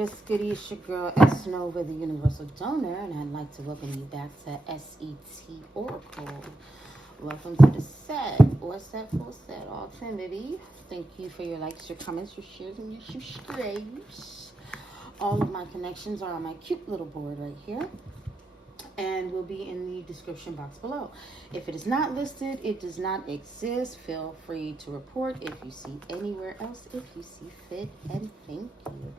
what's goody? It's your girl S. Nova, the universal donor, and I'd like to welcome you back to S.E.T.ORACLE. Welcome to the set. What's that full set? Alfinity. Thank you for your likes, your comments, your shares, and your subscribes. All of my connections are on my cute little board right here, and will be in the description box below. If it is not listed, it does not exist. Feel free to report if you see anywhere else, if you see fit, and thank you.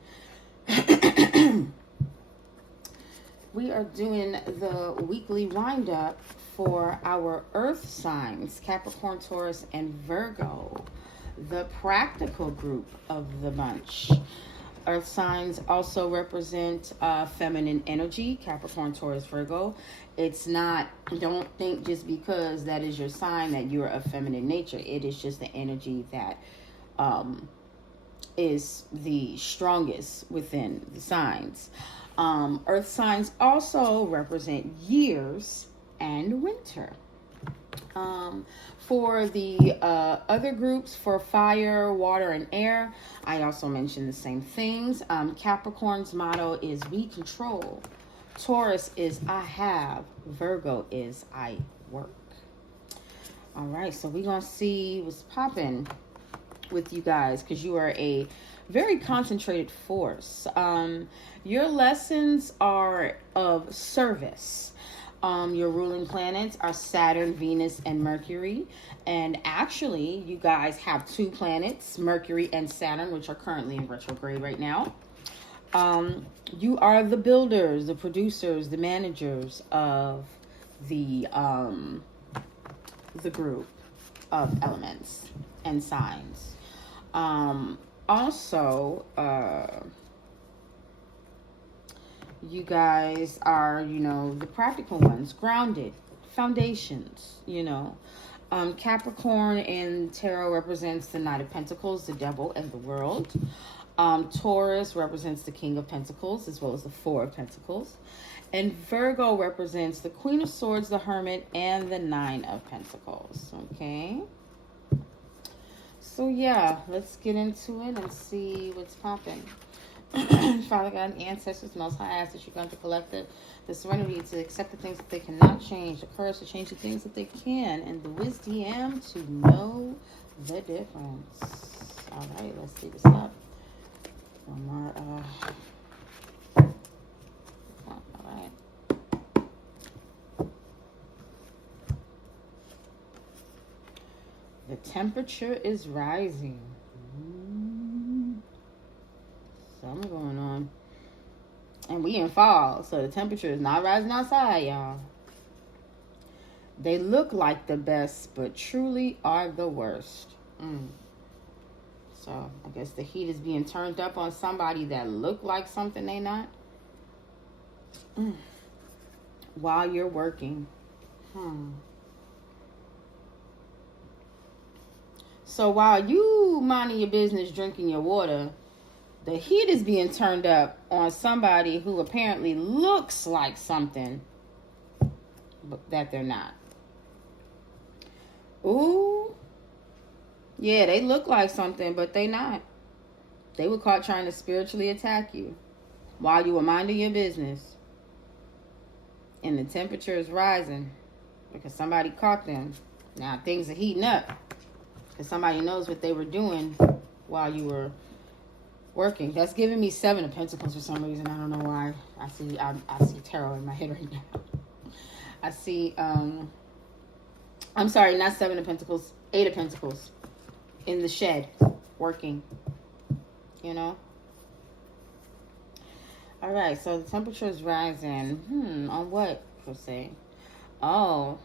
We are doing the weekly windup for our earth signs, Capricorn, Taurus, and Virgo, the practical group of the bunch. Earth signs also represent feminine energy, Capricorn, Taurus, Virgo. It's not, don't think just because that is your sign that you're of feminine nature. It is just the energy that is the strongest within the signs. Earth signs also represent years and winter. For the other groups, for fire, water, and air, I also mentioned the same things. Capricorn's motto is we control. Taurus is I have. Virgo is I work. All right, so we're going to see what's popping with you guys, because you are a very concentrated force. Your lessons are of service. Your ruling planets are Saturn, Venus, and Mercury. And actually, you guys have two planets, Mercury and Saturn, which are currently in retrograde right now. You are the builders, the producers, the managers of the group of elements and signs. Also, you guys are, the practical ones, grounded, foundations, Capricorn in tarot represents the Knight of Pentacles, the Devil, and the World. Taurus represents the King of Pentacles, as well as the Four of Pentacles. And Virgo represents the Queen of Swords, the Hermit, and the Nine of Pentacles, okay? So yeah, let's get into it and see what's popping. Father God and ancestors, Most High, I ask that you grant the collective the serenity to accept the things that they cannot change, the courage to change the things that they can, and the wisdom to know the difference. All right, let's see what's up. One more. All right. The temperature is rising. Something going on. And we in fall, so the temperature is not rising outside, y'all. They look like the best, but truly are the worst. So I guess the heat is being turned up on somebody that look like something they not. While you're working. So while you minding your business, drinking your water, the heat is being turned up on somebody who apparently looks like something, but that they're not. Ooh. Yeah, they look like something, but they not. They were caught trying to spiritually attack you while you were minding your business. And the temperature is rising because somebody caught them. Now things are heating up because somebody knows what they were doing while you were working. That's giving me Seven of Pentacles for some reason. I don't know why. I see tarot in my head right now. I see I'm sorry, not Seven of Pentacles, Eight of Pentacles in the shed working. All right, so the temperature is rising. On what, per se? Oh,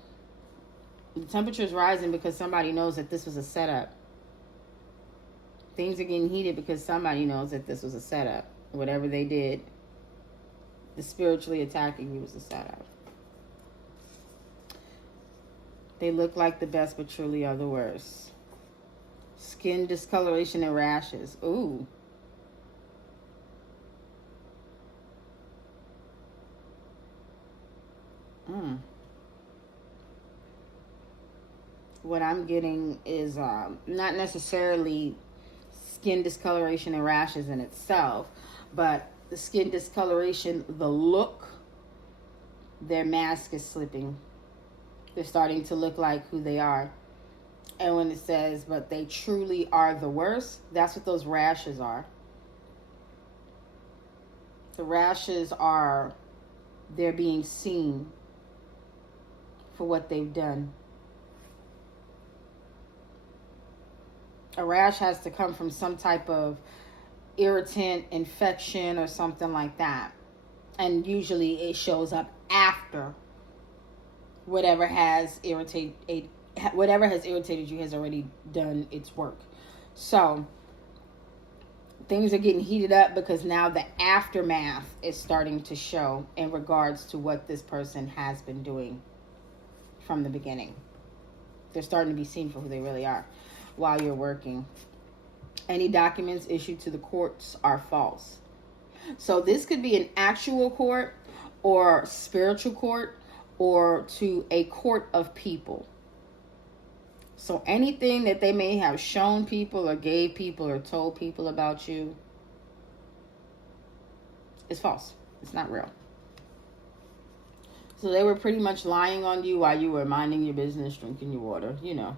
the temperature is rising because somebody knows that this was a setup. Things are getting heated because somebody knows that this was a setup. Whatever they did, the spiritually attacking you was a setup. They look like the best, but truly are the worst. Skin discoloration and rashes. Ooh. What I'm getting is not necessarily skin discoloration and rashes in itself, but the skin discoloration, the look, their mask is slipping. They're starting to look like who they are. And when it says, but they truly are the worst, that's what those rashes are. The rashes are, they're being seen for what they've done. A rash has to come from some type of irritant, infection, or something like that. And usually it shows up after whatever has irritated you has already done its work. So things are getting heated up because now the aftermath is starting to show in regards to what this person has been doing from the beginning. They're starting to be seen for who they really are while you're working. Any documents issued to the courts are false. So this could be an actual court or spiritual court or to a court of people. So anything that they may have shown people or gave people or told people about you is false. It's not real. So they were pretty much lying on you while you were minding your business, drinking your water, you know.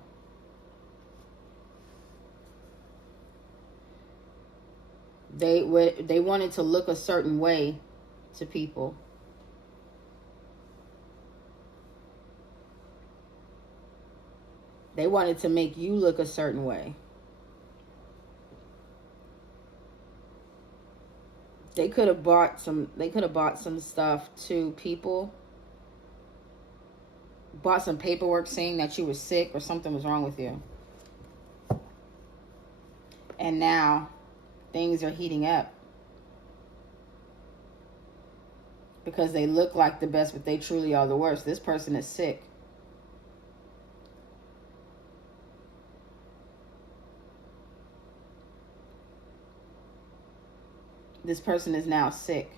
They wanted to look a certain way to people. They wanted to make you look a certain way. They could have bought some stuff to people. Bought some paperwork saying that you were sick or something was wrong with you. And now things are heating up. Because they look like the best, but they truly are the worst. This person is sick. This person is now sick.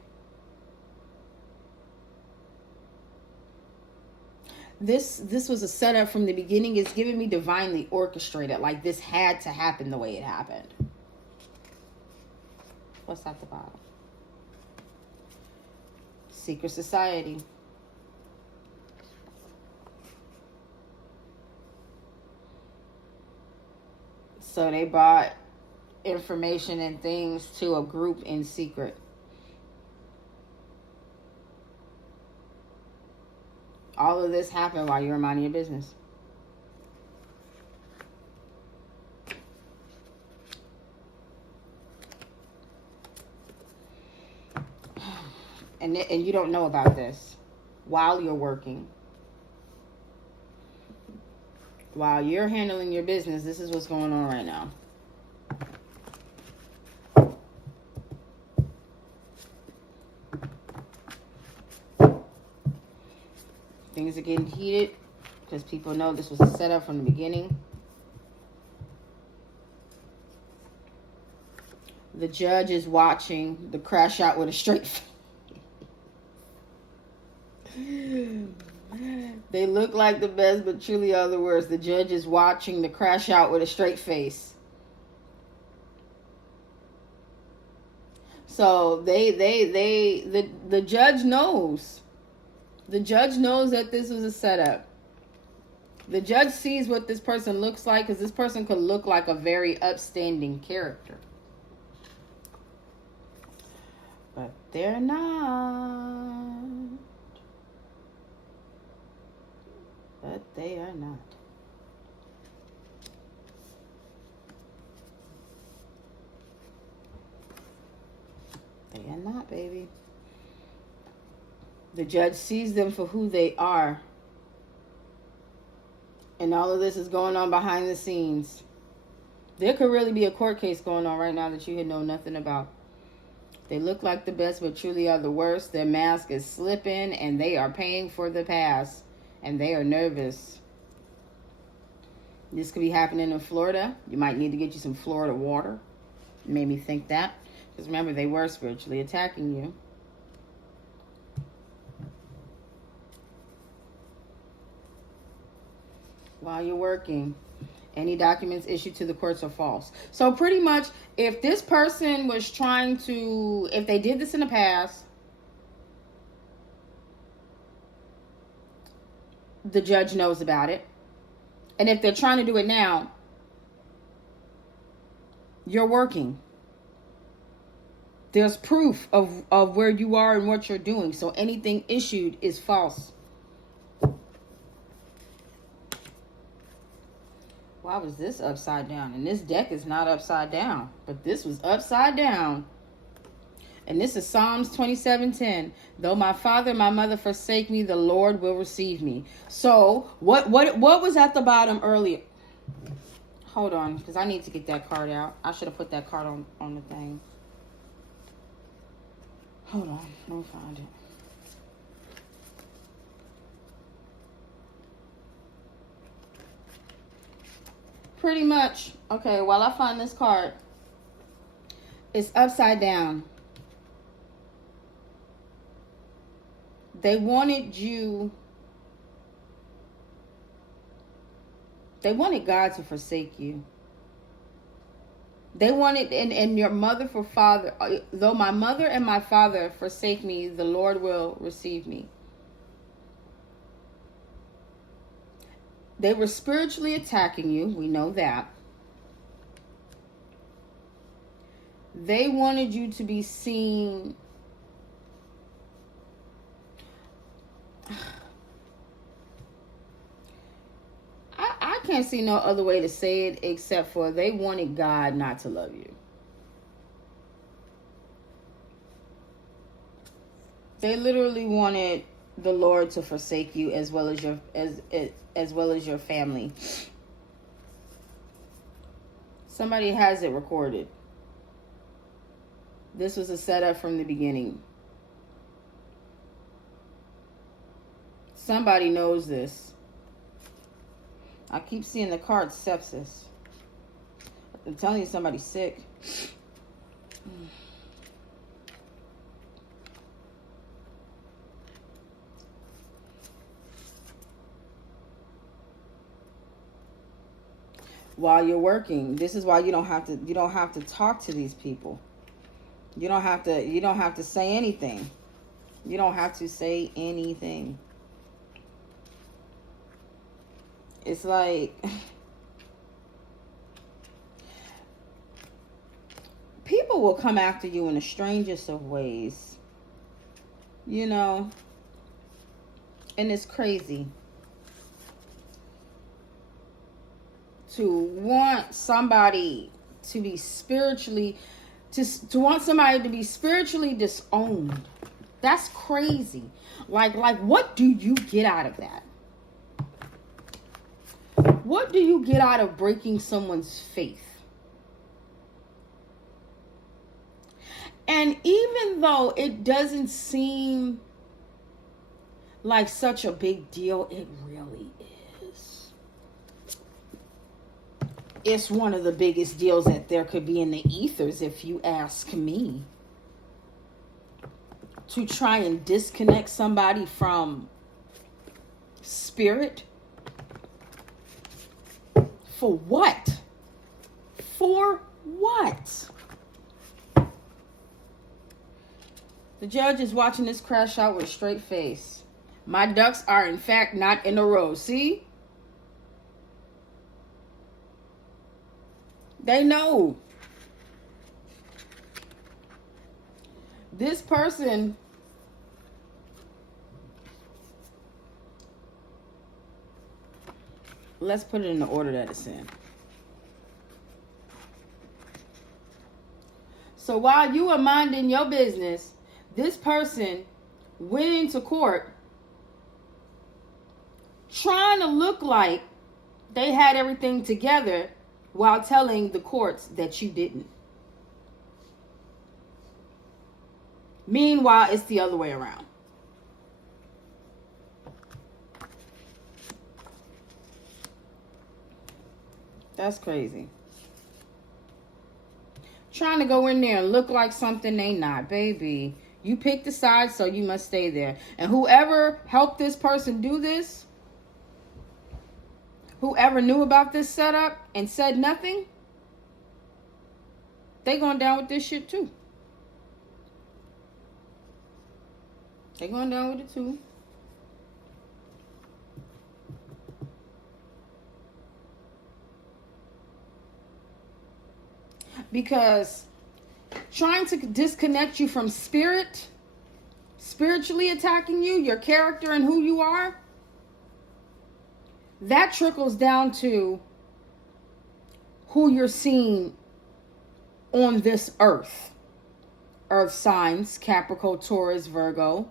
This was a setup from the beginning. It's giving me divinely orchestrated. Like this had to happen the way it happened. What's at the bottom? Secret society. So they brought information and things to a group in secret. All of this happened while you were minding your business. And you don't know about this while you're working. While you're handling your business, this is what's going on right now. Things are getting heated because people know this was a setup from the beginning. The judge is watching the crash out with a straight face. They look like the best, but truly are the worst. The judge is watching the crash out with a straight face. So the judge knows. The judge knows that this was a setup. The judge sees what this person looks like because this person could look like a very upstanding character. But they're not. But they are not. They are not, baby. The judge sees them for who they are. And all of this is going on behind the scenes. There could really be a court case going on right now that you know nothing about. They look like the best, but truly are the worst. Their mask is slipping, and they are paying for the past. And they are nervous. This could be happening in Florida. You might need to get you some Florida water. It made me think that. Because remember, they were spiritually attacking you. While you're working. Any documents issued to the courts are false. So pretty much, if this person was trying to, if they did this in the past, the judge knows about it. And if they're trying to do it now, you're working. There's proof of where you are and what you're doing. So anything issued is false. Why was this upside down? And this deck is not upside down, but this was upside down. And this is Psalms 27:10. Though my father and my mother forsake me, the Lord will receive me. So what was at the bottom earlier? Hold on, because I need to get that card out. I should have put that card on the thing. Hold on, let me find it. Pretty much, okay, while I find this card, it's upside down. They wanted God to forsake you. They wanted, and your mother for father, though my mother and my father forsake me, the Lord will receive me. They were spiritually attacking you. We know that. They wanted you to be seen. I can't see no other way to say it except for they wanted God not to love you. They literally wanted the Lord to forsake you as well as your family. Somebody has it recorded. This was a setup from the beginning. Somebody knows this. I keep seeing the card sepsis. I'm telling you, somebody's sick. While you're working, this is why you don't have to talk to these people. You don't have to say anything. You don't have to say anything. It's like people will come after you in the strangest of ways, you know, and it's crazy to want somebody to be spiritually, to want somebody to be spiritually disowned. That's crazy. Like what do you get out of that? What do you get out of breaking someone's faith? And even though it doesn't seem like such a big deal, it really is. It's one of the biggest deals that there could be in the ethers, if you ask me. To try and disconnect somebody from spirit. For what? For what? The judge is watching this crash out with a straight face. My ducks are in fact not in a row. See? They know. This person let's put it in the order that it's in. So while you were minding your business, this person went into court trying to look like they had everything together while telling the courts that you didn't. Meanwhile, it's the other way around. That's crazy. Trying to go in there and look like something they not, baby. You picked the side, so you must stay there. And whoever helped this person do this, whoever knew about this setup and said nothing, they going down with this shit too. They going down with it too. Because trying to disconnect you from spirit, spiritually attacking you, your character and who you are, that trickles down to who you're seeing on this earth. Earth signs, Capricorn, Taurus, Virgo.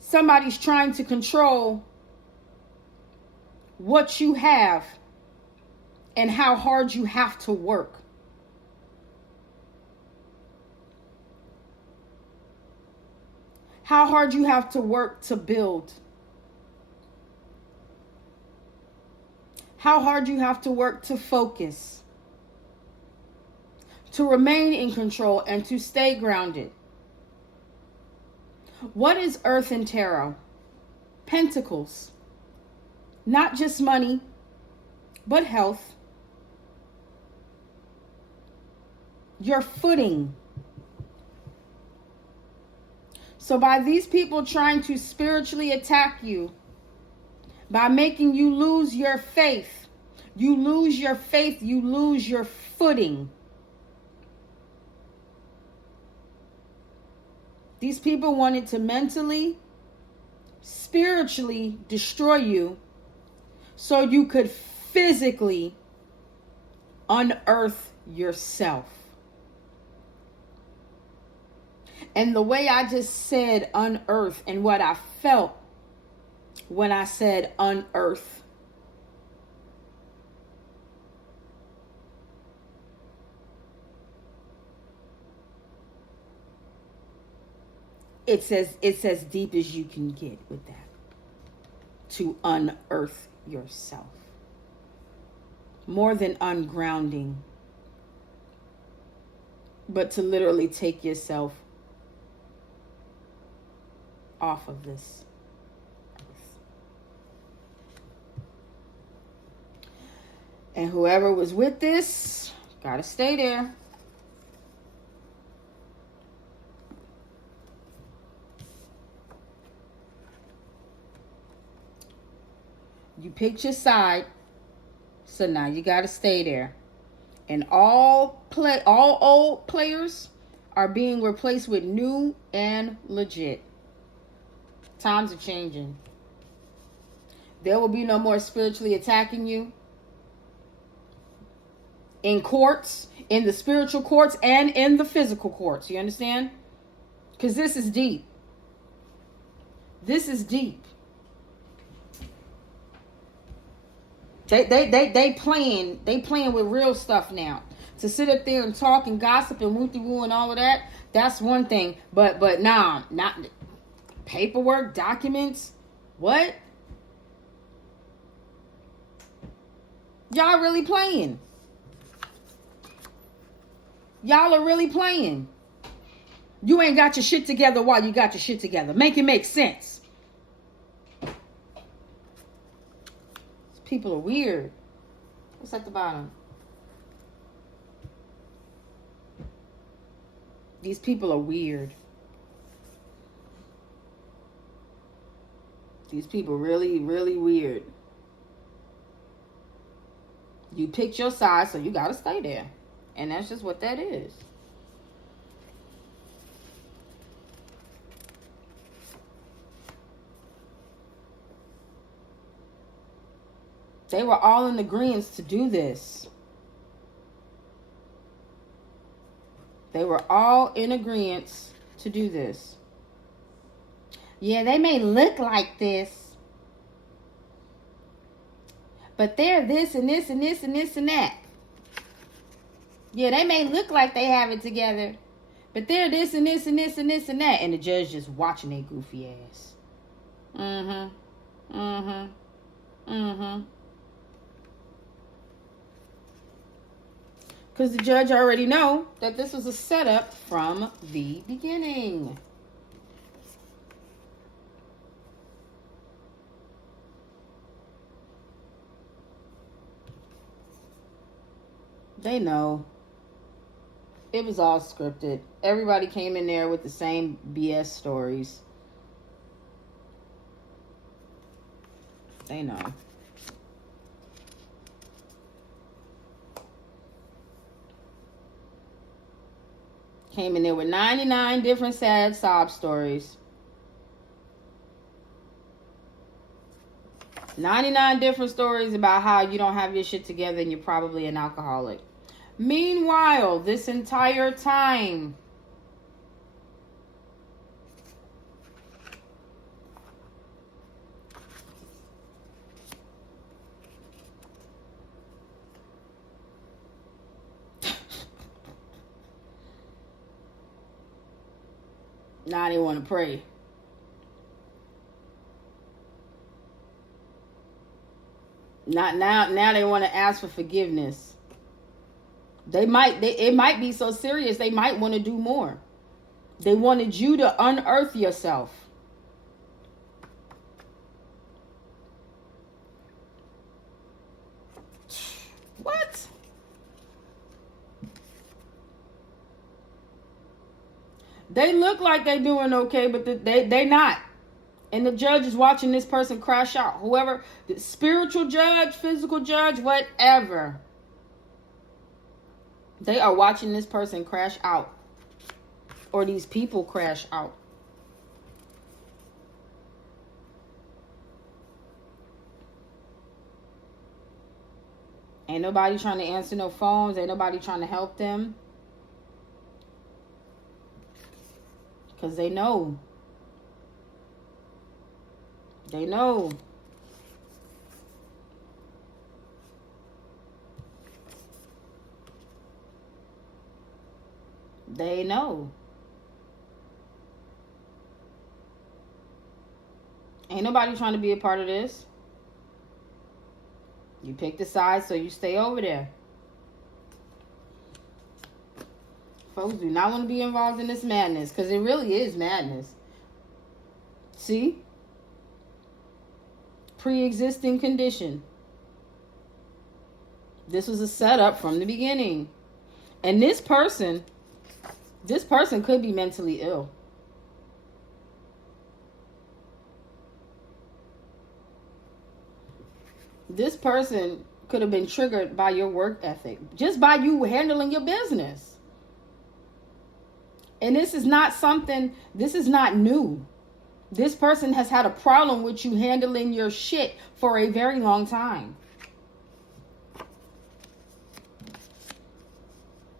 Somebody's trying to control what you have and how hard you have to work. How hard you have to work to build. How hard you have to work to focus. To remain in control and to stay grounded. What is Earth in tarot? Pentacles. Not just money, but health. Your footing. So by these people trying to spiritually attack you, by making you lose your faith, you lose your faith, you lose your footing. These people wanted to mentally, spiritually destroy you so you could physically unearth yourself. And the way I just said unearth and what I felt when I said unearth, it's as deep as you can get with that. To unearth yourself. More than ungrounding. But to literally take yourself off of this earth. And whoever was with this, gotta stay there. You picked your side, so now you gotta stay there. And all old players are being replaced with new and legit. Times are changing. There will be no more spiritually attacking you. In courts, in the spiritual courts, and in the physical courts. You understand? Because this is deep. This is deep. They playing with real stuff now. To sit up there and talk and gossip and woo-woo and all of that, that's one thing. But nah, not paperwork, documents. What? Y'all really playing. Y'all are really playing. You ain't got your shit together while you got your shit together. Make it make sense. People are weird. What's at the bottom? These people are weird. These people really, really weird. You picked your side, so you gotta stay there. And that's just what that is. They were all in agreement to do this. They were all in agreement to do this. Yeah, they may look like this, but they're this and this and this and this and that. Yeah, they may look like they have it together, but they're this and this and this and this and that. And the judge just watching their goofy ass. Because the judge already know that this was a setup from the beginning. They know. It was all scripted. Everybody came in there with the same BS stories. They know. Came in there with 99 different sad sob stories. 99 different stories about how you don't have your shit together and you're probably an alcoholic. Meanwhile, this entire time, now they want to pray. Not now. Now they want to ask for forgiveness. It might be so serious. They might want to do more. They wanted you to unearth yourself. What? They look like they're doing okay, but they not. And the judge is watching this person crash out. Whoever, the spiritual judge, physical judge, whatever. They are watching this person crash out. Or these people crash out. Ain't nobody trying to answer no phones. Ain't nobody trying to help them. Because they know. They know. They know. Ain't nobody trying to be a part of this. You pick the side, so you stay over there. Folks do not want to be involved in this madness, because it really is madness. See? Pre-existing condition. This was a setup from the beginning. And this person could be mentally ill. This person could have been triggered by your work ethic, just by you handling your business. And this is not new. This person has had a problem with you handling your shit for a very long time.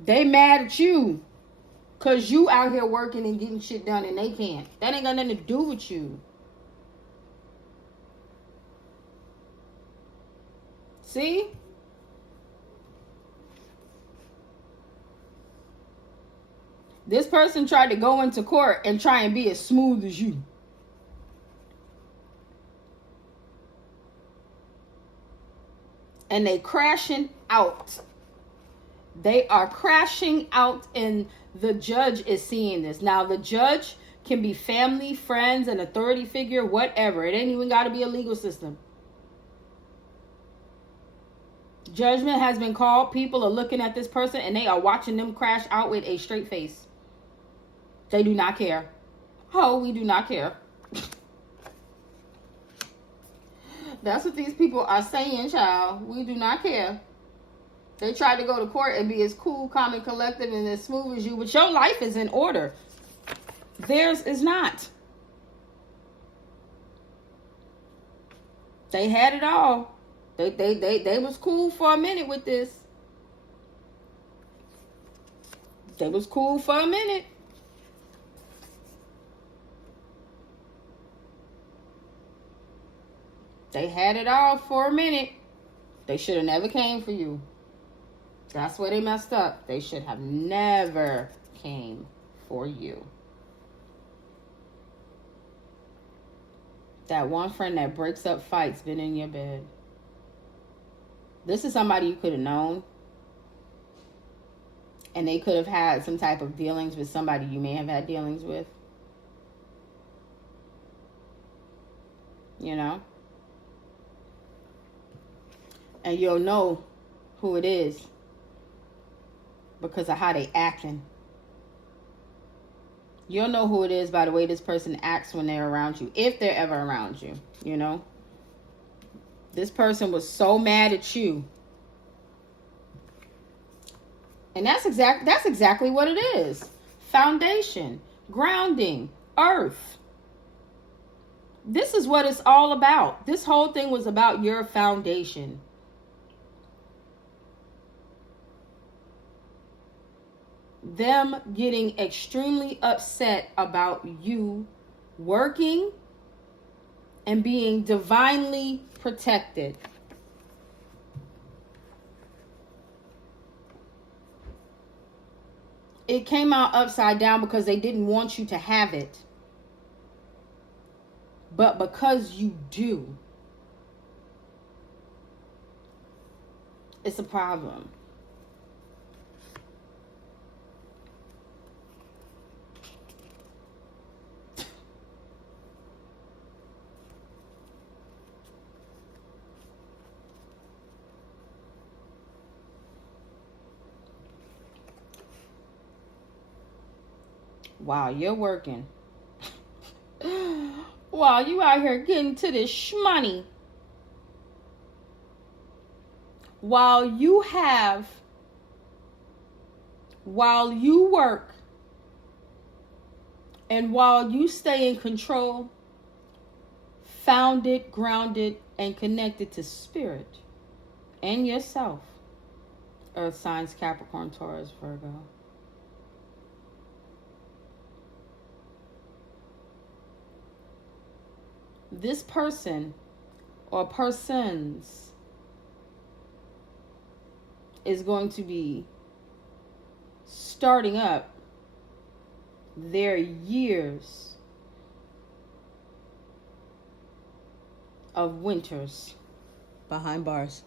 They mad at you because you out here working and getting shit done and they can't. That ain't got nothing to do with you. See? This person tried to go into court and try and be as smooth as you. And they crashing out. They are crashing out, and the judge is seeing this. Now, the judge can be family, friends, an authority figure, whatever. It ain't even got to be a legal system. Judgment has been called. People are looking at this person, and they are watching them crash out with a straight face. They do not care. Oh, we do not care. That's what these people are saying, child. We do not care. They tried to go to court and be as cool, calm, and collective and as smooth as you, but your life is in order. Theirs is not. They had it all. They was cool for a minute with this. They was cool for a minute. They had it all for a minute. They should have never came for you. That's where they messed up. They should have never came for you. That one friend that breaks up fights been in your bed. This is somebody you could have known. And they could have had some type of dealings with somebody you may have had dealings with. You know? And you'll know who it is because of how they acting. You'll know who it is by the way this person acts when they're around you, if they're ever around you, you know. This person was so mad at you. And that's exactly what it is. Foundation, grounding, earth. This is what it's all about. This whole thing was about your foundation. Them getting extremely upset about you working and being divinely protected. It came out upside down because they didn't want you to have it. But because you do, it's a problem. Wow, you're working. Wow, you out here getting to this shmoney. While you work, and while you stay in control, founded, grounded, and connected to spirit and yourself. Earth signs, Capricorn, Taurus, Virgo. This person or persons is going to be starting up their years of winters behind bars.